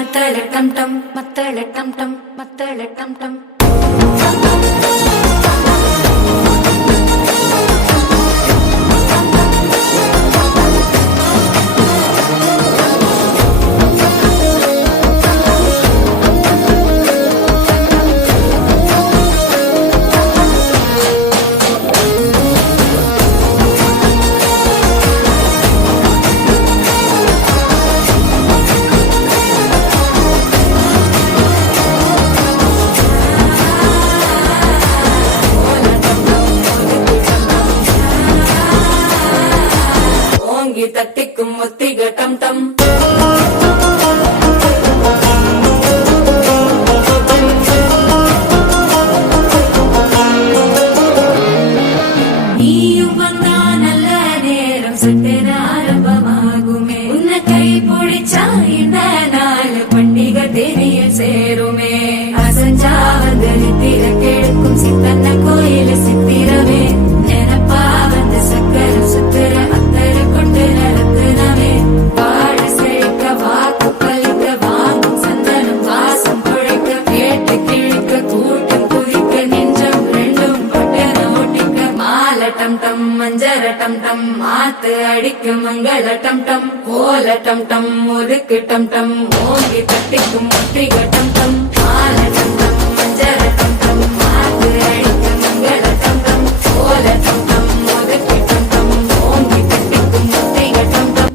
மத்தள டம் டம் மத்தள டம் டம் மத்தள டம் டம் தட்டிக்கும் ஒத்திக டம் டம் நீயும் வந்தா நல்ல நேரம் சட்டென ஆரம்பமாகுமே உன்னை கை பிடிச்சா இந்த நாள் பண்டிகை தெரிய சேருமே அசஞ்சா வந்து நித்திர கெடுக்கும் சித்தன்ன கோயில சித்திரமே நினப்பா வந்து சக்கர சுத்துற டம் டம் மஞ்சர டம் டம் மாத்து அடிக்கும் மங்கள டம் டம் கோல டம் டம் ஒதுக்கு டம் டம் ஓங்கி தட்டிக்கும் முத்திக டம் டம் மால டம் டம் மஞ்சர டம் டம் மாத்து அடிக்கும் மங்கள டம் டம் கோல டம் டம் ஒதுக்கு டம் டம் ஓங்கி தட்டிக்கும் முத்திக டம் டம்